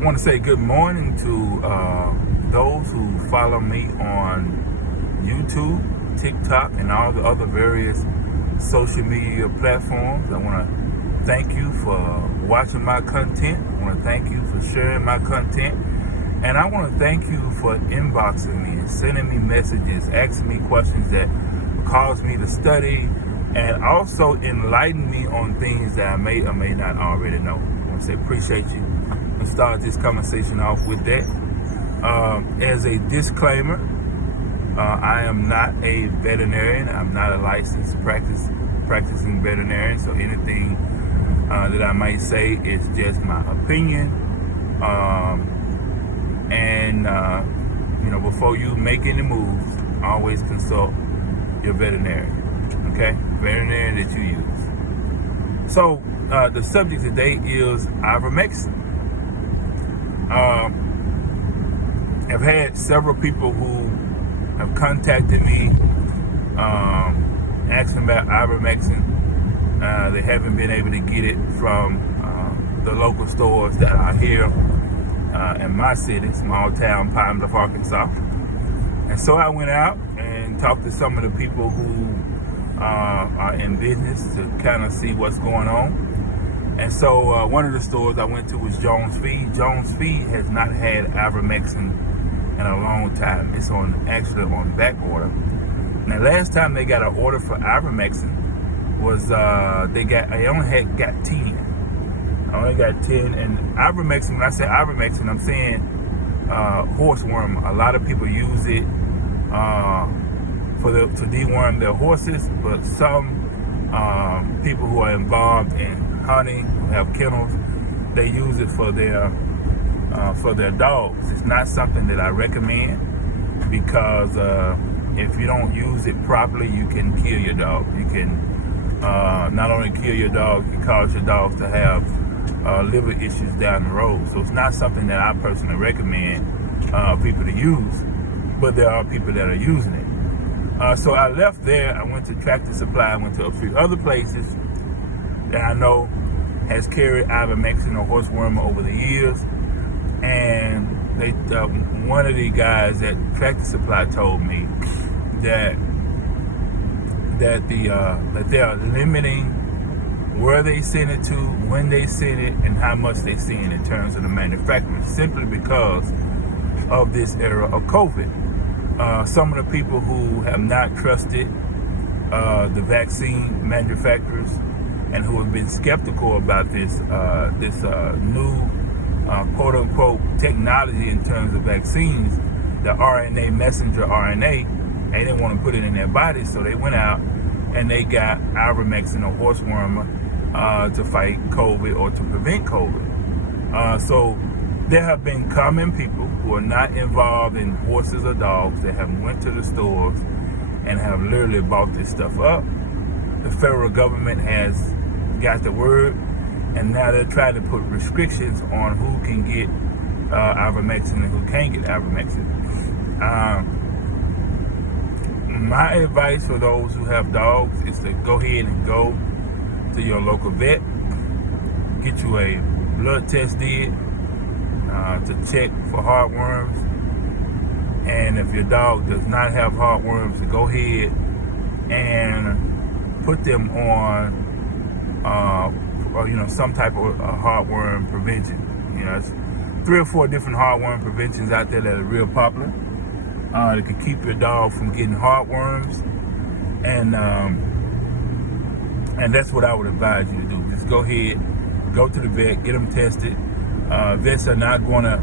I want to say good morning to those who follow me on YouTube, TikTok, and all the other various social media platforms. I want to thank you for watching my content. I want to thank you for sharing my content. And I want to thank you for inboxing me and sending me messages, asking me questions that cause me to study and also enlighten me on things that I may or may not already know. I want to say appreciate you. Let's start this conversation off with that. As a disclaimer, I am not a veterinarian. I'm not a licensed practicing veterinarian. So anything that I might say is just my opinion. Before you make any moves, always consult your veterinarian. Okay, veterinarian that you use. So the subject today is Ivermectin. I've had several people who have contacted me asking about Ivermectin. They haven't been able to get it from the local stores that are here in my city, small town, Pine Bluff, Arkansas. And so I went out and talked to some of the people who are in business to kind of see what's going on. And so one of the stores I went to was Jones Feed. Jones Feed has not had Ivermectin in a long time. It's actually on back order. Now, last time they got an order for Ivermectin was they only got 10. I only got 10. And Ivermectin, when I say Ivermectin, I'm saying horseworm. A lot of people use it to deworm their horses, but some people who are involved in hunting, have kennels, they use it for their dogs. It's not something that I recommend because if you don't use it properly, you can kill your dog. You can not only kill your dog, you can cause your dogs to have liver issues down the road. So it's not something that I personally recommend people to use, but there are people that are using it. So I left there. I went to Tractor Supply. I went to a few other places that I know has carried Ivermectin or horseworm over the years. And they, one of the guys at Tractor Supply told me that they are limiting where they send it to, when they send it, and how much they send in terms of the manufacturer, simply because of this era of COVID. Some of the people who have not trusted the vaccine manufacturers and who have been skeptical about this new quote-unquote technology in terms of vaccines, the RNA, messenger RNA, they didn't want to put it in their bodies, so they went out and they got Ivermectin or horseworm to fight COVID or to prevent COVID. So there have been common people who are not involved in horses or dogs that have went to the stores and have literally bought this stuff up. The federal government has got the word, and now they're trying to put restrictions on who can get Ivermectin and who can't get Ivermectin. My advice for those who have dogs is to go ahead and go to your local vet, get you a blood test did to check for heartworms, and if your dog does not have heartworms, to go ahead and put them on some type of heartworm prevention. It's 3 or 4 different heartworm preventions out there that are real popular. That can keep your dog from getting heartworms, and that's what I would advise you to do. Just go ahead, go to the vet, get them tested. Vets are not going to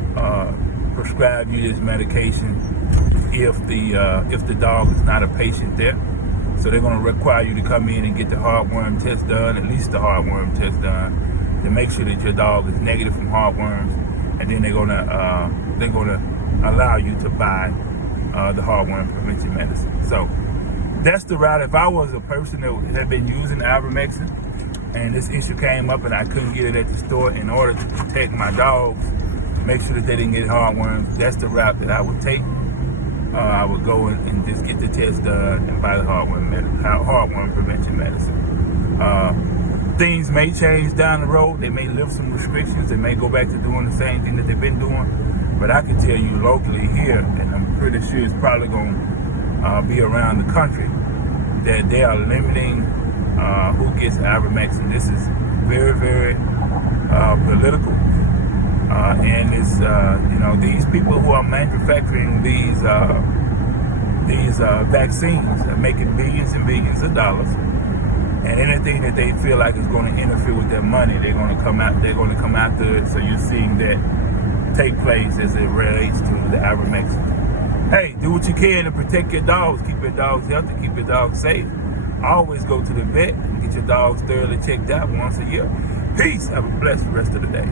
prescribe you this medication if the dog is not a patient there. So they're going to require you to come in and get the heartworm test done, at least the heartworm test done, to make sure that your dog is negative from heartworms, and then they're going to allow you to buy the heartworm prevention medicine. So that's the route. If I was a person that had been using Ivermectin and this issue came up and I couldn't get it at the store, in order to protect my dogs, make sure that they didn't get heartworms, that's the route that I would take. I would go and just get the test done and buy the heartworm prevention medicine. Things may change down the road. They may lift some restrictions. They may go back to doing the same thing that they've been doing. But I can tell you locally here, and I'm pretty sure it's probably going to be around the country, that they are limiting who gets Ivermectin. This is very, very political. And it's, these people who are manufacturing these vaccines are making billions and billions of dollars. And anything that they feel like is going to interfere with their money, they're going to come after it. So you're seeing that take place as it relates to the Ivermectin. Hey, do what you can to protect your dogs. Keep your dogs healthy. Keep your dogs safe. Always go to the vet and get your dogs thoroughly checked out once a year. Peace. Have a blessed rest of the day.